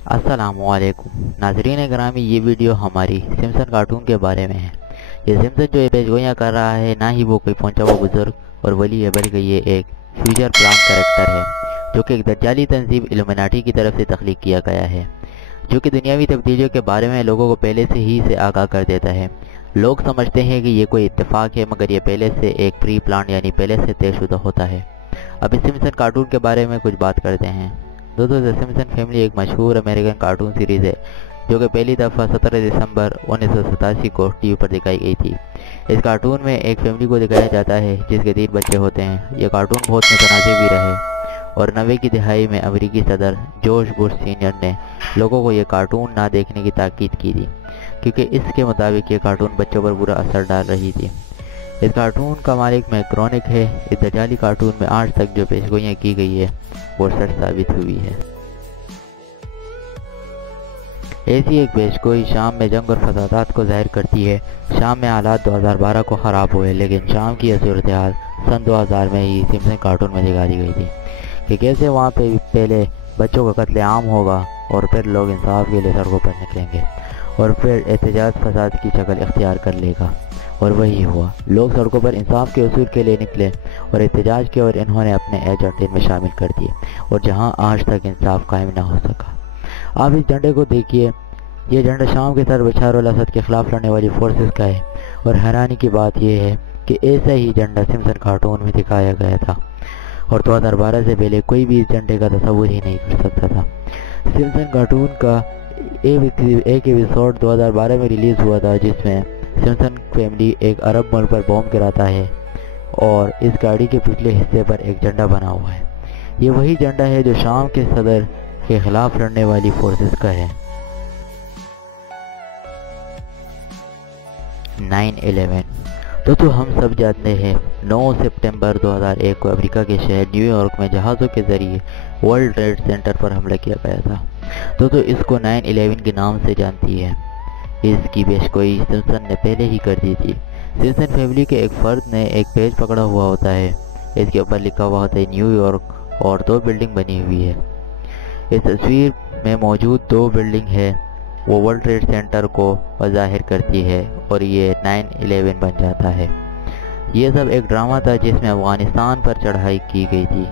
अस्सलामुअलैकुम नाज़रीन ग्रामी, ये वीडियो हमारी सिम्पसन कार्टून के बारे में है। ये सिम्पसन जो ये पेशगोइयाँ कर रहा है, ना ही वो कोई पहुंचा हुआ बुजुर्ग और वली है, बल्कि ये एक फ्यूचर प्लान कैरेक्टर है जो कि एक दज्जाली तंजीम इल्यूमिनाटी की तरफ से तख्लीक किया गया है, जो कि दुनियावी तब्दीलियों के बारे में लोगों को पहले से आगाह कर देता है। लोग समझते हैं कि ये कोई इत्तेफाक है, मगर ये पहले से एक प्री प्लान यानी पहले से तयशुदा होता है। अब इस सिम्पसन कार्टून के बारे में कुछ बात करते हैं। दोस्तों, द सिम्पसन फैमिली एक मशहूर अमेरिकन कार्टून सीरीज़ है जो कि पहली दफ़ा 17 दिसंबर 1987 को टीवी पर दिखाई गई थी। इस कार्टून में एक फैमिली को दिखाया जाता है जिसके 3 बच्चे होते हैं। यह कार्टून बहुत मुतनाज़िर भी रहे और 90 की दिहाई में अमेरिकी सदर जॉर्ज बुश सीनियर ने लोगों को यह कार्टून ना देखने की ताकीद की थी, क्योंकि इसके मुताबिक ये कार्टून बच्चों पर बुरा असर डाल रही थी। इस कार्टून का मालिक मैक्रोनिक है। इस दज्जाली कार्टून में आज तक जो पेशगोइयाँ की गई है वो सच साबित हुई है। ऐसी एक पेशगोई शाम में जंग और फसादात को जाहिर करती है। शाम में हालात 2012 को ख़राब हुए, लेकिन शाम की सूरत हाल सन 2000 में ही सिम्पसन कार्टून में दिखा दी गई थी कि कैसे वहाँ पे पहले बच्चों का कत्लेआम होगा और फिर लोग इंसाफ के लिए सड़कों पर निकलेंगे और फिर एहतजाज फसाद की शक्ल इख्तियार कर लेगा। और वही हुआ। लोग सड़कों पर इंसाफ के उसूल के लिए निकले और एहतजाज किया और इन्होंने अपने एजेंडे में शामिल कर दिए, और जहां आज तक इंसाफ कायम ना हो सका। आप इस झंडे को देखिए। ये झंडा शाम के सर बशार अल असद के खिलाफ लड़ने वाली फोर्सेस का है, और हैरानी की बात यह है कि ऐसा ही झंडा सिम्पसन कार्टून में दिखाया गया था, और 2012 से पहले कोई भी इस झंडे का तस्वुर ही नहीं कर सकता था। सिम्पसन कार्टून का एक एपिसोड 2012 में रिलीज़ हुआ था, जिसमें सिम्पसन फैमिली एक अरब मुल्क पर बॉम्ब गिराता है और इस गाड़ी के पिछले हिस्से पर एक झंडा बना हुआ है। ये वही झंडा है जो शाम के सदर के खिलाफ लड़ने वाली फोर्सेस का है। 9/11 दोस्तों, हम सब जानते हैं 9 सितंबर 2001 को अमेरिका के शहर न्यूयॉर्क में जहाज़ों के ज़रिए वर्ल्ड ट्रेड सेंटर पर हमला किया गया था। दोस्तों, इसको 9/11 के नाम से जानती है। इसकी पेशगोई सिम्पसन ने पहले ही कर दी थी। सिम्पसन फैमिली के एक फ़र्द ने एक पेज पकड़ा हुआ होता है। इसके ऊपर लिखा हुआ होता है न्यूयॉर्क, और 2 बिल्डिंग बनी हुई है। इस तस्वीर में मौजूद 2 बिल्डिंग है वो वर्ल्ड ट्रेड सेंटर को ज़ाहिर करती है, और ये 9/11 बन जाता है। ये सब एक ड्रामा था जिसमें अफगानिस्तान पर चढ़ाई की गई थी।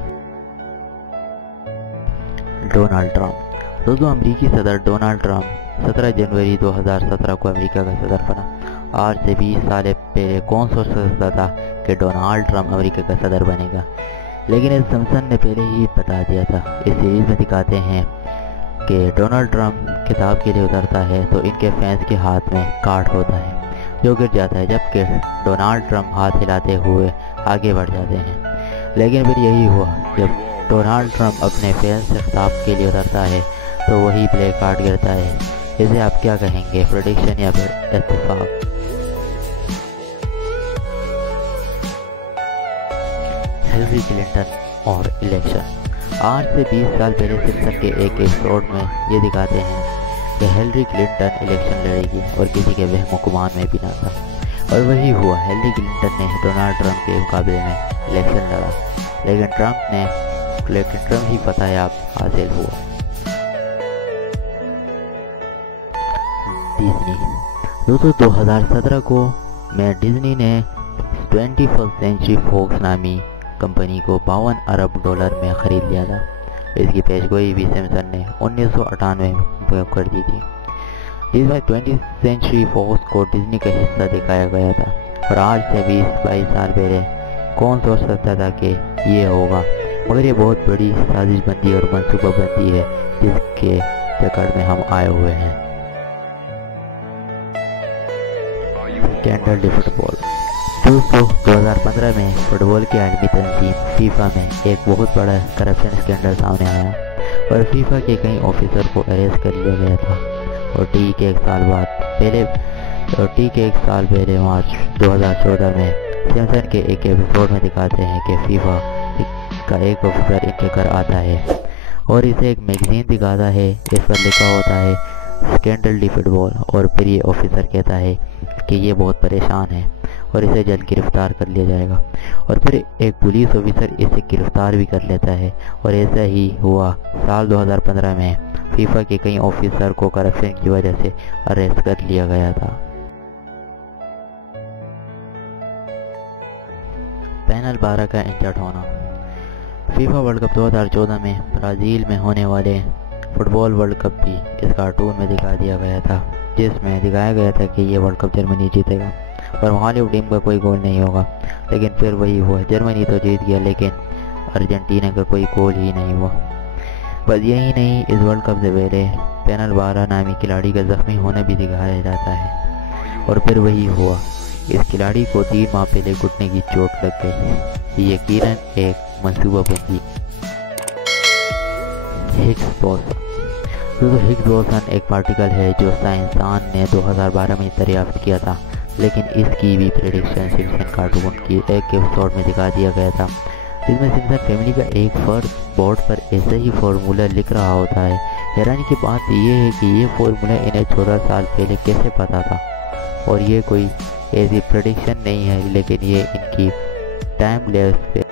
डोनाल्ड ट्रंप दोस्तों, अमेरिकी सदर डोनाल्ड ट्रंप 17 जनवरी 2017 को अमेरिका का सदर बना। आज से 20 साल पहले कौन सोच सकता था कि डोनाल्ड ट्रंप अमेरिका का सदर बनेगा, लेकिन इस सिम्पसन ने पहले ही बता दिया था। इस सीरीज़ में दिखाते हैं कि डोनाल्ड ट्रंप किताब के लिए उतरता है तो इनके फैंस के हाथ में कार्ड होता है जो गिर जाता है, जबकि डोनाल्ड ट्रंप हाथ हिलाते हुए आगे बढ़ जाते हैं। लेकिन फिर यही हुआ, जब डोनाल्ड ट्रंप अपने फैंस से खिताब के लिए उतरता है तो वही प्ले कार्ड गिरता है। इसे आप क्या कहेंगे, प्रेडिक्शन या फिर इत्तेफाक? हिलरी क्लिंटन और इलेक्शन। आज से 20 साल पहले सिम्पसन के एक एपिसोड में ये दिखाते हैं कि हिलरी क्लिंटन इलेक्शन लड़ेगी और किसी के वहम गुमान में भी ना था, और वही हुआ। हिलरी क्लिंटन ने डोनाल्ड ट्रंप के मुकाबले में इलेक्शन लड़ा, लेकिन ट्रंप ही फतह हासिल हुआ। डिज्नी दोस्तों, 2017 को डिज्नी ने 21st सेंचुरी फॉक्स नामी कंपनी को $52 अरब में ख़रीद लिया था। इसकी पेशगोई भी सिम्पसन ने 1998 में कर दी थी, जिसमें 20th सेंचुरी फॉक्स को डिज्नी का हिस्सा दिखाया गया था। और आज से 20-22 साल पहले कौन सोच सकता था कि ये होगा, मगर ये बहुत बड़ी साजिशबंदी और मनसूबाबंदी है जिसके चक्कर में हम आए हुए हैं। स्कैंडल फुटबॉल दोस्तों, 2015 में फुटबॉल की आलमी तंजीम फीफा में एक बहुत बड़ा करप्शन स्कैंडल सामने आया और फीफा के कई ऑफिसर को अरेस्ट कर लिया गया था। और ठीक के एक साल पहले मार्च 2014 में सिम्पसन के एक एपिसोड में दिखाते हैं कि फीफा का एक ऑफिसर इनके घर आता है और इसे एक मैगजीन दिखाता है। इस पर लिखा होता है स्कैंडल डी फुटबॉल, और फिर ये ऑफिसर कहता है कि ये बहुत परेशान है और इसे जल्द गिरफ्तार कर लिया जाएगा, और फिर एक पुलिस ऑफिसर इसे गिरफ्तार भी कर लेता है। और ऐसा ही हुआ। साल 2015 में فیفا کے کئی آفیسر کو کرپشن کی وجہ سے اریسٹ کر لیا گیا تھا۔ پینل 12 کا انجرڈ ہونا۔ فیفا ورلڈ کپ 2014 میں برازیل میں ہونے والے فٹ بال ورلڈ کپ بھی اس کارٹون میں دکھا دیا گیا تھا، جس میں دکھایا گیا تھا کہ یہ ورلڈ کپ جرمنی جیتے گا اور مخالف ٹیم کا کوئی گول نہیں ہوگا، لیکن پھر وہی ہوا، جرمنی تو جیت گیا لیکن ارجنٹینا کا کوئی گول ہی نہیں ہوا۔ بس یہی نہیں، اس ورلڈ کپ سے پہلے پینل 12 نامی کھلاڑی کا زخمی ہونا بھی دکھایا جاتا ہے، اور پھر وہی ہوا، اس کھلاڑی کو 3 ماہ پہلے گھٹنے کی چوٹ لگ گئی۔ یہ یقیناً ایک منصوبہ بندی۔ ہگس بوسن۔ ہگس بوسن ایک پارٹیکل ہے جو سائنسدان نے 2012 میں دریافت کیا تھا، لیکن اس کی بھی پریڈکشن سمپسن کارٹون کی ایک ایپیسوڈ میں دکھا دیا گیا تھا، جس میں سمپسن فیملی کا ایک فرد بورڈ پر ایسا ہی فارمولہ لکھ رہا ہوتا ہے۔ حیرانی کی بات یہ ہے کہ یہ فارمولہ انہیں 14 سال پہلے کیسے پتا تھا، اور یہ کوئی ایسی پریڈکشن نہیں ہے، لیکن یہ ان کی ٹائم لیپس پہ۔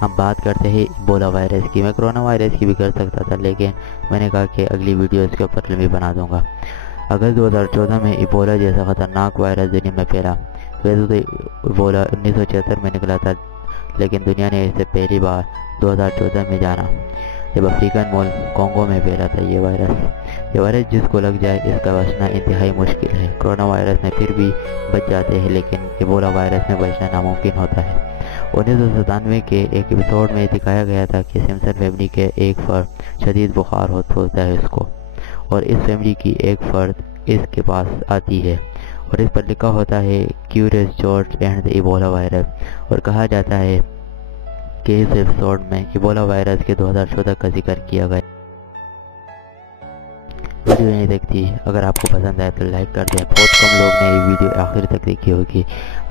ہم بات کرتے ہیں ایبولا وائرس کی۔ میں کرونا وائرس کی بھی کر سکتا تھا، لیکن میں نے کہا کہ اگلی ویڈیو اس کے اوپر لمبی بنا دوں گا۔ اگست 2014 میں ایبولا جیسا خطرناک وائرس دنیا میں پھیلا۔ ویسے تو ایبولا 1976 میں نکلا تھا، لیکن دنیا نے اسے پہلی بار 2014 میں جانا، جب افریقن ملک کونگو میں پھیلا تھا یہ وائرس جس کو لگ جائے اس کا بچنا انتہائی مشکل ہے۔ کرونا وائرس میں پھر بھی بچ جاتے ہیں، لیکن ایبولا وائرس میں بچنا ناممکن ہوتا ہے۔ 1997 کے ایک ایپیسوڈ میں دکھایا گیا تھا کہ سمپسن فیملی کے ایک فرد شدید بخار ہوتا ہے اس کو، اور اس فیملی کی ایک فرد اس کے پاس آتی ہے، اور اس پر لکھا ہوتا ہے curious George and the Ebola virus, اور کہا جاتا ہے کہ اس ایپیسوڈ میں ایبولا وائرس کے 2014 کا ذکر کیا گیا۔ ویڈیو نہیں دیکھتی، اگر آپ کو پسند آئے تو لائک کر دیں۔ بہت کم لوگ نے یہ ویڈیو آخر تک دیکھی ہوگی۔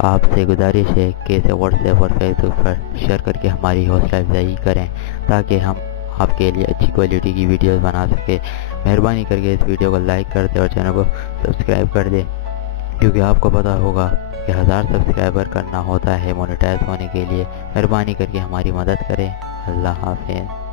آپ سے گزارش ہے کہ اسے واٹس ایپ اور فیس بک پر شیئر کر کے ہماری حوصلہ افزائی کریں، تاکہ ہم آپ کے لیے اچھی کوالٹی کی ویڈیوز بنا سکیں۔ مہربانی کر کے اس ویڈیو کو لائک کر دیں اور چینل کو سبسکرائب کر دیں، کیونکہ آپ کو پتہ ہوگا کہ 1000 سبسکرائبر کرنا ہوتا ہے مونیٹائز ہونے کے لیے۔ مہربانی کر کے ہماری مدد کریں۔ اللہ حافظ۔